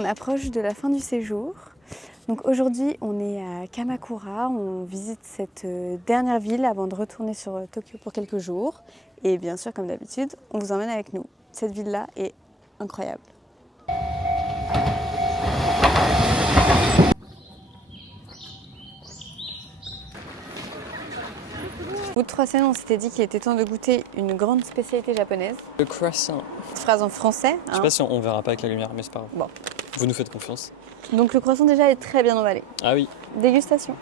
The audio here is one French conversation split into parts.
On approche de la fin du séjour. Donc aujourd'hui, on est à Kamakura. On visite cette dernière ville avant de retourner sur Tokyo pour quelques jours. Et bien sûr, comme d'habitude, on vous emmène avec nous. Cette ville-là est incroyable. Au bout de 3 semaines, on s'était dit qu'il était temps de goûter une grande spécialité japonaise. Le croissant. Petite phrase en français. Je sais pas si on verra pas avec la lumière, mais c'est pas grave. Bon. Vous nous faites confiance. Donc le croissant déjà est très bien emballé. Ah oui. Dégustation.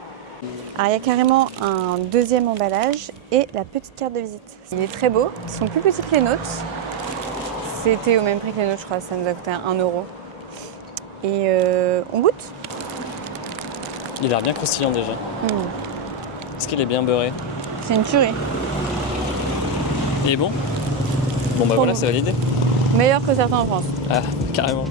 Alors il y a carrément un deuxième emballage et la petite carte de visite. Il est très beau, ils sont plus petits que les nôtres. C'était au même prix que les nôtres, je crois, ça nous a coûté 1 €. Et on goûte. Il a l'air bien croustillant déjà. Est-ce qu'il est bien beurré? C'est une tuerie. Il est bon? Bon bah Trop voilà, bon. c'est validé. Meilleur que certains en France. Ah, carrément.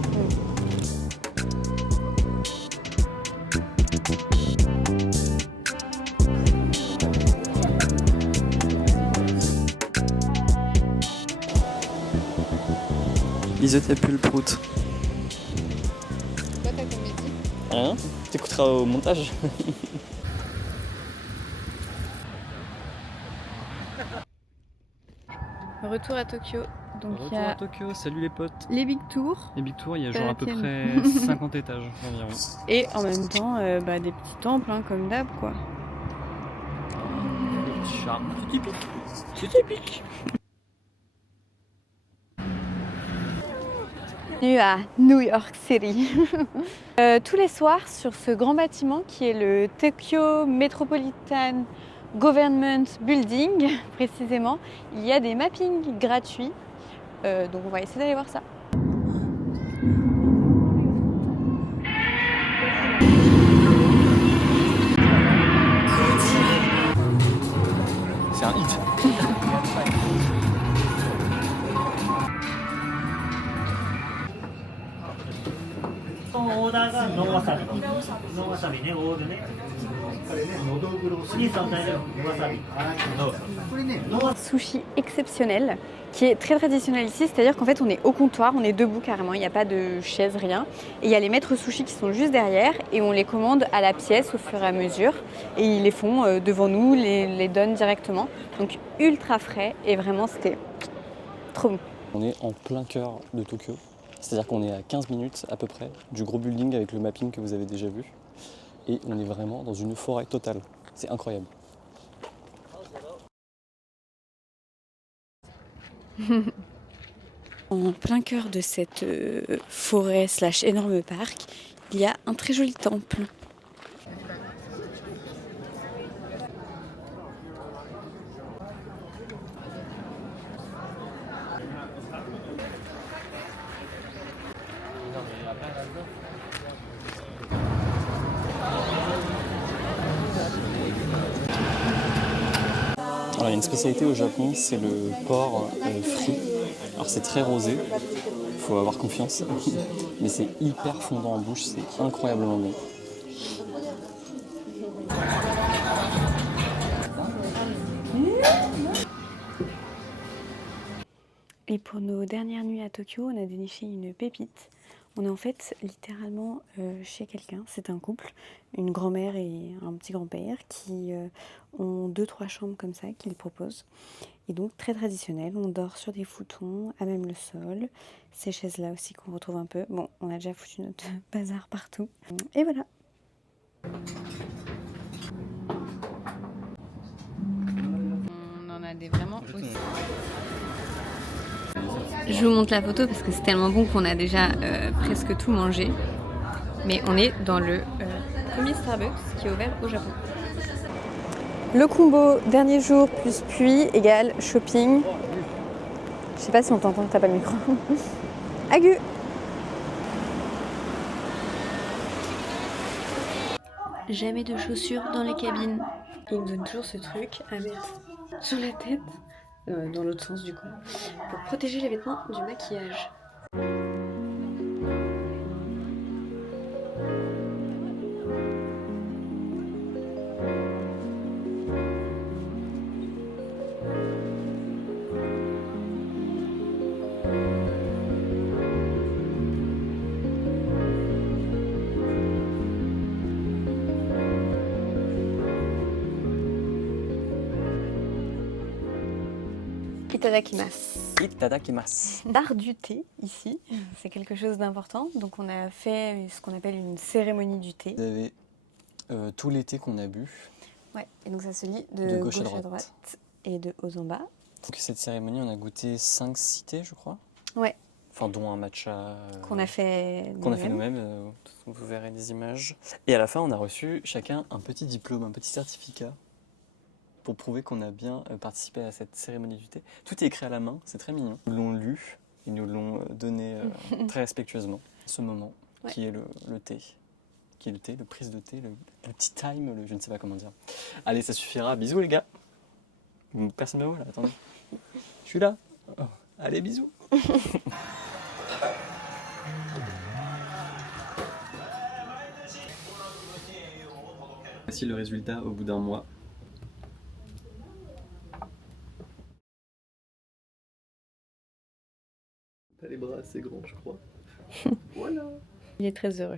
Isotape le prout. Quoi ta comédie? Hein? T'écouteras au montage. Retour à Tokyo. Donc il y Retour a à Tokyo, salut les potes. les Big Tours Les Big Tours, il y a Pas genre la à peu tienne. près 50 étages environ. et en même temps des petits temples comme d'hab quoi. Petit chat. C'est typique. C'est typique. Bienvenue à New York City. Tous les soirs sur ce grand bâtiment qui est le Tokyo Metropolitan Government Building précisément, il y a des mappings gratuits. Donc on va essayer d'aller voir ça. C'est un hit. Sushi exceptionnel qui est très traditionnel ici, c'est-à-dire qu'en fait on est au comptoir, on est debout carrément, il n'y a pas de chaise, rien. Et il y a les maîtres sushi qui sont juste derrière et on les commande à la pièce au fur et à mesure et ils les font devant nous, les donnent directement. Donc ultra frais et vraiment c'était trop bon. On est en plein cœur de Tokyo, c'est-à-dire qu'on est à 15 minutes à peu près du gros building avec le mapping que vous avez déjà vu. Et on est vraiment dans une forêt totale. C'est incroyable. En plein cœur de cette forêt / énorme parc, il y a un très joli temple. Alors, il y a une spécialité au Japon, c'est le porc frit. Alors c'est très rosé, il faut avoir confiance, mais c'est hyper fondant en bouche, c'est incroyablement bon. Et pour nos dernières nuits à Tokyo, on a déniché une pépite. On est en fait littéralement chez quelqu'un, c'est un couple, une grand-mère et un petit grand-père qui ont 2-3 chambres comme ça qu'ils proposent. Et donc très traditionnel, on dort sur des foutons, à même le sol. Ces chaises-là aussi qu'on retrouve un peu. Bon, on a déjà foutu notre bazar partout. Et voilà. On en a des vraiment aussi. Je vous montre la photo parce que c'est tellement bon qu'on a déjà presque tout mangé. Mais on est dans le premier Starbucks qui est ouvert au Japon. Le combo dernier jour plus pluie égale shopping. Je sais pas si on t'entend, t'as pas le micro. Agu. Jamais de chaussures dans les cabines. Ils me donnent toujours ce truc à mettre sur la tête, dans l'autre sens du coup, pour protéger les vêtements du maquillage. Itadakimasu. Itadakimasu. L'art du thé, ici, c'est quelque chose d'important. Donc on a fait ce qu'on appelle une cérémonie du thé. Vous avez tout l'été qu'on a bu. Ouais, et donc ça se lit de gauche à droite et de haut en bas. Donc cette cérémonie, on a goûté 5 thés, je crois. Ouais. Enfin, dont un matcha qu'on a fait nous-mêmes. Vous verrez des images. Et à la fin, on a reçu chacun un petit diplôme, un petit certificat pour prouver qu'on a bien participé à cette cérémonie du thé. Tout est écrit à la main, c'est très mignon. Ils nous l'ont lu, ils nous l'ont donné très respectueusement. Ce moment, qui est le thé. Qui est le thé, le prise de thé, le tea time, je ne sais pas comment dire. Allez, ça suffira. Bisous les gars. Personne ne me voit là, attendez. Je suis là. Oh. Allez, bisous. Voici le résultat au bout d'un mois. Pas les bras assez grands, je crois. Voilà. Il est très heureux.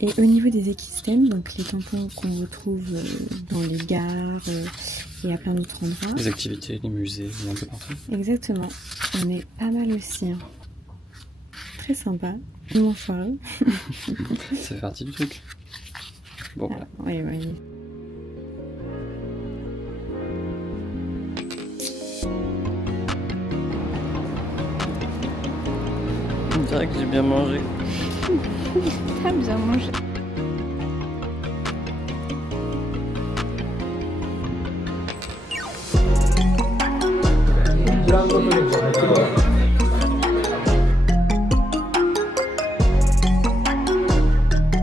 Et au niveau des écosystèmes, donc les tampons qu'on retrouve dans les gares et à plein d'autres endroits. Les activités, les musées, il y a un peu partout. Exactement. On est pas mal aussi. Hein. Très sympa. Mon foireux. Ça fait partie du truc. Bon, voilà. Oui, oui. On dirait que j'ai bien mangé. T'as bien mangé.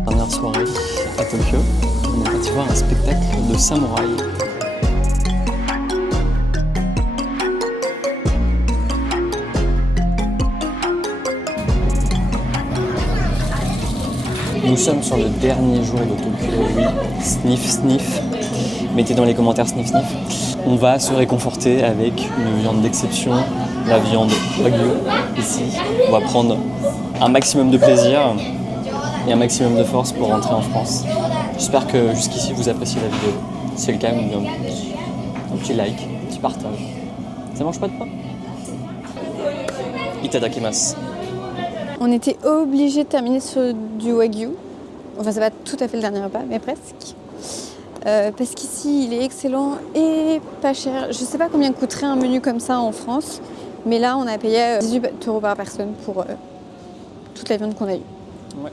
Dernière soirée à Tokyo, on est parti voir un spectacle de samouraï. Nous sommes sur le dernier jour de Tokyo, oui, sniff sniff, mettez dans les commentaires sniff sniff. On va se réconforter avec une viande d'exception, la viande wagyu, ici. On va prendre un maximum de plaisir et un maximum de force pour rentrer en France. J'espère que jusqu'ici vous appréciez la vidéo. Si c'est le cas, un petit like, un petit partage. Ça mange pas de pain? Itadakimasu. On était obligé de terminer sur du wagyu. Enfin, c'est pas tout à fait le dernier repas, mais presque. Parce qu'ici, il est excellent et pas cher. Je sais pas combien coûterait un menu comme ça en France, mais là, on a payé 18 € par personne pour toute la viande qu'on a eue. Ouais.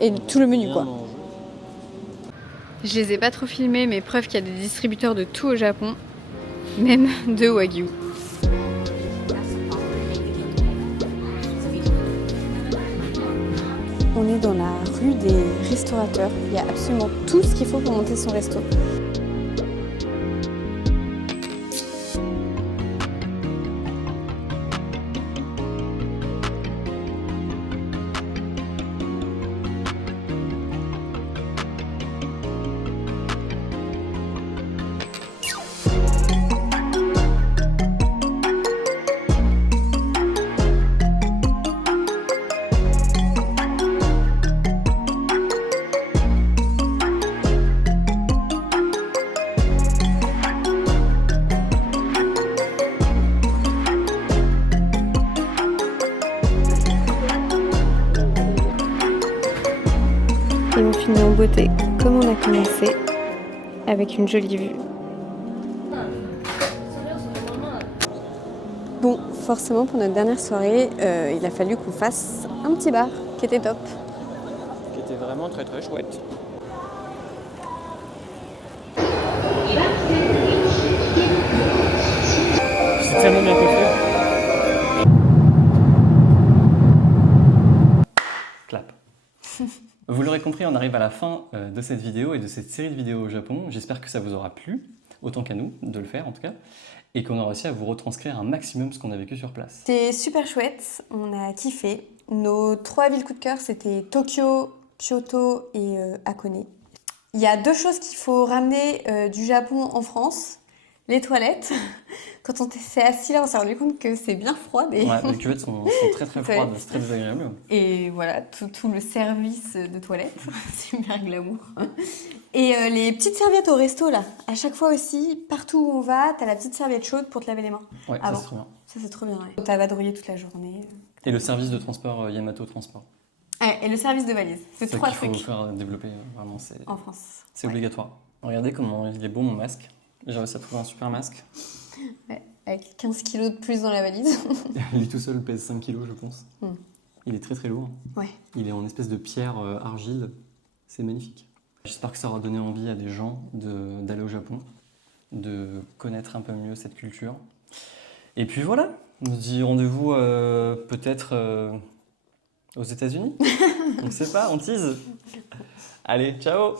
Et tout le menu, Bien quoi. mangé. Je les ai pas trop filmés, mais preuve qu'il y a des distributeurs de tout au Japon, même de wagyu. On est dans la rue des restaurateurs. Il y a absolument tout ce qu'il faut pour monter son resto. Et on finit en beauté, comme on a commencé, avec une jolie vue. Bon, forcément pour notre dernière soirée, il a fallu qu'on fasse un petit bar qui était top. Qui était vraiment très très chouette. C'est tellement bien fait. Clap. Vous l'aurez compris, on arrive à la fin de cette vidéo et de cette série de vidéos au Japon. J'espère que ça vous aura plu, autant qu'à nous, de le faire en tout cas, et qu'on a réussi à vous retranscrire un maximum ce qu'on a vécu sur place. C'était super chouette, on a kiffé. Nos 3 villes coup de cœur, c'était Tokyo, Kyoto et Hakone. Il y a 2 choses qu'il faut ramener du Japon en France. Les toilettes. Quand on s'est assis là, on s'est rendu compte que c'est bien froid. Ouais, les cuvettes sont très très froides, c'est très désagréable. Et voilà, tout le service de toilette, super glamour. Et les petites serviettes au resto, là, à chaque fois aussi, partout où on va, t'as la petite serviette chaude pour te laver les mains. Ouais, Ah ça bon. c'est trop bien. Ça, c'est trop bien, ouais. T'as vadrouillé toute la journée. Et le service de transport Yamato Transport. Ouais, et le service de valise. C'est ça 3 qu'il faut trucs faire développer, vraiment, en France. c'est Ouais. obligatoire. Regardez comment il est beau mon masque. J'ai réussi à trouver un super masque. Ouais, avec 15 kilos de plus dans la valise. Lui tout seul pèse 5 kilos, je pense. Mm. Il est très très lourd. Ouais. Il est en espèce de pierre argile. C'est magnifique. J'espère que ça aura donné envie à des gens d'aller au Japon, de connaître un peu mieux cette culture. Et puis voilà, on se dit rendez-vous peut-être aux États-Unis. On ne sait pas, on tease. Allez, ciao!